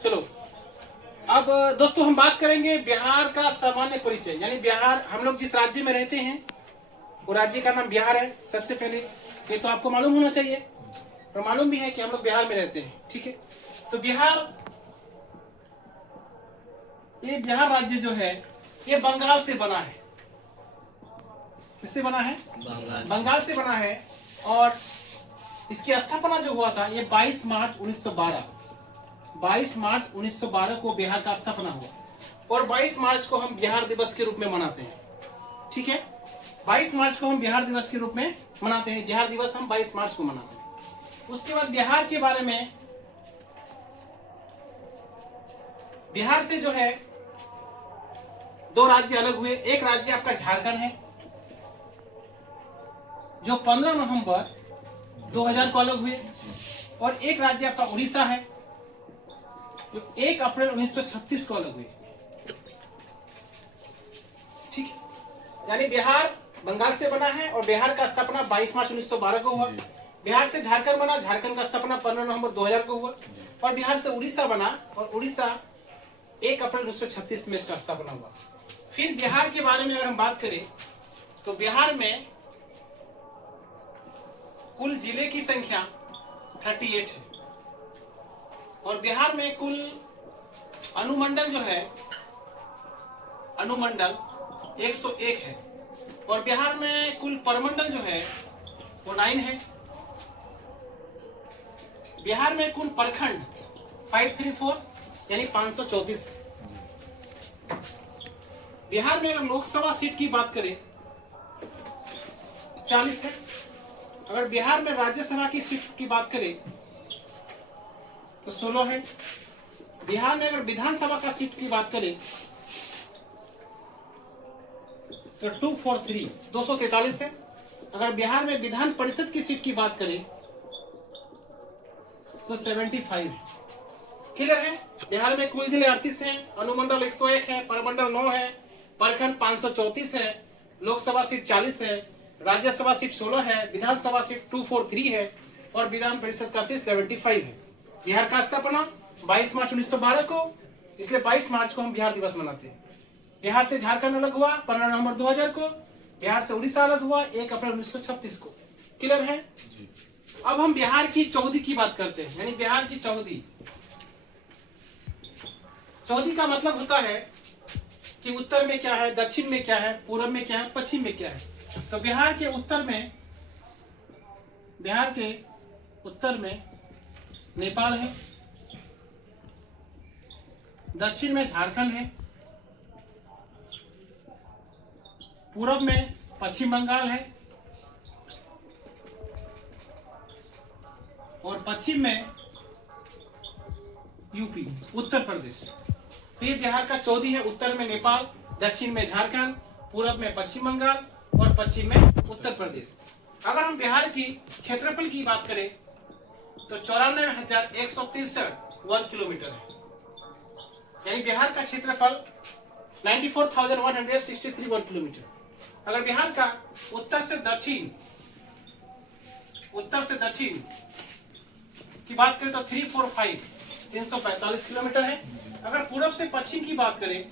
चलो अब दोस्तों हम बात करेंगे बिहार का सामान्य परिचय। यानी बिहार, हम लोग जिस राज्य में रहते हैं वो राज्य का नाम बिहार है। सबसे पहले ये तो आपको मालूम होना चाहिए और मालूम भी है कि हम लोग बिहार में रहते हैं। ठीक है, तो बिहार, ये बिहार राज्य जो है ये बंगाल से बना है। किससे बना है? बंगाल से बना है। और इसकी स्थापना जो हुआ था ये 22 मार्च 1912, 22 मार्च 1912 को बिहार का स्थापना हुआ। और 22 मार्च को हम बिहार दिवस के रूप में मनाते हैं। ठीक है, 22 मार्च को हम बिहार दिवस के रूप में मनाते हैं। बिहार दिवस हम 22 मार्च को मनाते हैं। उसके बाद बिहार के बारे में, बिहार से जो है दो राज्य अलग हुए। एक राज्य आपका झारखंड है जो 15 नवंबर 2000 को अलग हुए, और एक राज्य आपका उड़ीसा है जो 1 अप्रैल 1936 को अलग हुए। ठीक है, यानी बिहार बंगाल से बना है और बिहार का स्थापना 22 मार्च 1912 को हुआ। बिहार से झारखंड बना, झारखंड का स्थापना 15 नवंबर 2000 को हुआ। और बिहार से उड़ीसा बना और उड़ीसा 1 अप्रैल 1936 में इसका स्थापना हुआ। फिर बिहार के बारे में अगर हम बात करें तो बिहार में कुल जिले की संख्या 38 है और बिहार में कुल अनुमंडल जो है, अनुमंडल 101 है। और बिहार में कुल परमंडल जो है वो 9 है। बिहार में कुल प्रखंड 534 यानी 534 है। बिहार में अगर लोकसभा सीट की बात करें 40 है। अगर बिहार में राज्यसभा की सीट की बात करें तो 16 है। बिहार में अगर विधानसभा का सीट की बात करें तो 243 है। अगर बिहार में विधान परिषद की सीट की बात करें तो 75 है। क्लियर है? बिहार में कुल जिले 38 हैं, अनुमंडल 101 है, परमंडल 9 है, प्रखंड 534 है, लोकसभा सीट 40 है, राज्यसभा सीट 16 है, विधानसभा सीट 243 है और विधान परिषद का सीट 75 है। बिहार का स्थापना 22 मार्च 1912 को, इसलिए 22 मार्च को हम बिहार दिवस मनाते हैं। बिहार से झारखंड अलग हुआ 15 नवंबर 2000 को। बिहार से उड़ीसा अलग हुआ 1 अप्रैल 1936 को। क्लियर है? अब हम बिहार की चौधी की बात करते हैं। यानी बिहार की चौधी, चौधी का मतलब होता है कि उत्तर में क्या है, दक्षिण में क्या है, पूर्व में क्या है, पश्चिम में क्या है। तो बिहार के उत्तर में, बिहार के उत्तर में नेपाल है, दक्षिण में झारखंड है, पूर्व में पश्चिम बंगाल है और पश्चिम में यूपी, उत्तर प्रदेश। तो ये बिहार का चौधी है। उत्तर में नेपाल, दक्षिण में झारखंड, पूर्व में पश्चिम बंगाल और पश्चिम में उत्तर प्रदेश। अगर हम बिहार की क्षेत्रफल की बात करें तो 94,163 वर्ग किलोमीटर है। यानी बिहार का क्षेत्रफल 94,163 वर्ग किलोमीटर। अगर बिहार का उत्तर से दक्षिण, उत्तर से दक्षिण की बात करें तो 345 किलोमीटर है। अगर पूरब से पश्चिम की बात करें,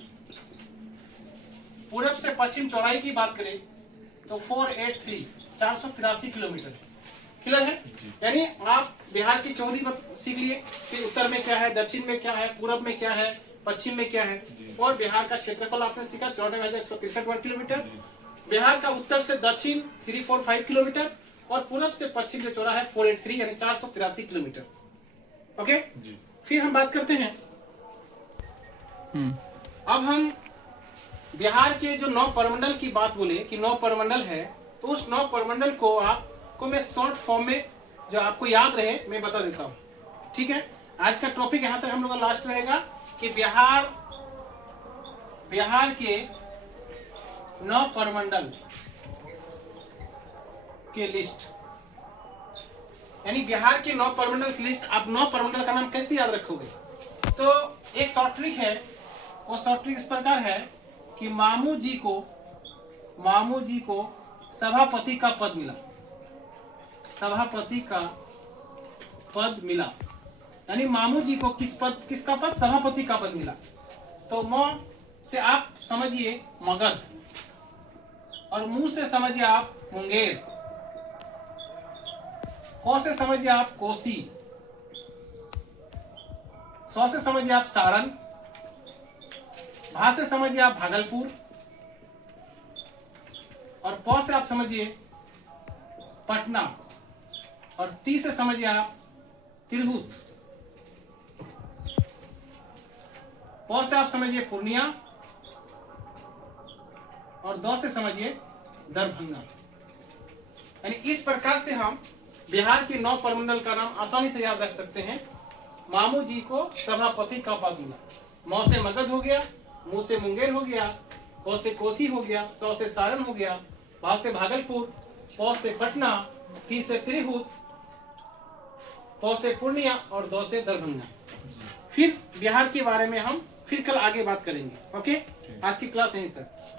पूरब से पश्चिम चौड़ाई की बात करें तो 483 किलोमीटर है। क्लियर है? यानी आप बिहार की चौधी सीख लिए, फिर उत्तर में क्या है, दक्षिण में क्या है, पूरब में क्या है, पश्चिम में क्या है, और बिहार का क्षेत्रफल आपने सीखा 94,163 वर्ग किलोमीटर। बिहार का उत्तर से दक्षिण 345 किलोमीटर और पूरब से पश्चिम जो चौड़ा है 483 यानी 483 किलोमीटर। ओके, फिर हम बात करते हैं। अब हम बिहार के जो 9 परमंडल की बात बोले कि 9 परमंडल है, तो उस 9 परमंडल को आपको मैं शॉर्ट फॉर्म में जो आपको याद रहे मैं बता देता हूँ। ठीक है, आज का टॉपिक यहाँ तक हम लोग का लास्ट रहेगा कि बिहार के 9 परमंडल के लिस्ट। यानी बिहार के 9 परमंडल की लिस्ट। आप 9 परमंडल का नाम कैसे याद रखोगे? तो एक शॉर्ट ट्रिक है, वो शॉर्ट ट्रिक इस प्रकार है कि मामू जी को सभापति का पद मिला, सभापति का पद मिला। यानी मामू जी को किसका पद, सभापति का पद मिला। तो म से आप समझिए मगध, और मु से समझिए आप मुंगेर, क से समझिए आप कोसी, सौ से समझिए आप सारण, भा से समझिए आप भागलपुर, और प से आप समझिए पटना, और ती से समझिए आप तिरहुत, प से आप समझिए पूर्णिया, और द से समझिए दरभंगा। यानी इस प्रकार से हम बिहार के 9 प्रमंडल का नाम आसानी से याद रख सकते हैं। मामू जी को सभापति का पद मिला। म से मगध हो गया, मु से मुंगेर हो गया, क से कोसी हो गया, सौ से सारण हो गया, भा से भागलपुर, प से पटना, ती से तिरहुत, प से पूर्णिया, और द से दरभंगा। फिर बिहार के बारे में हम फिर कल आगे बात करेंगे। ओके, आज की क्लास यहीं तक।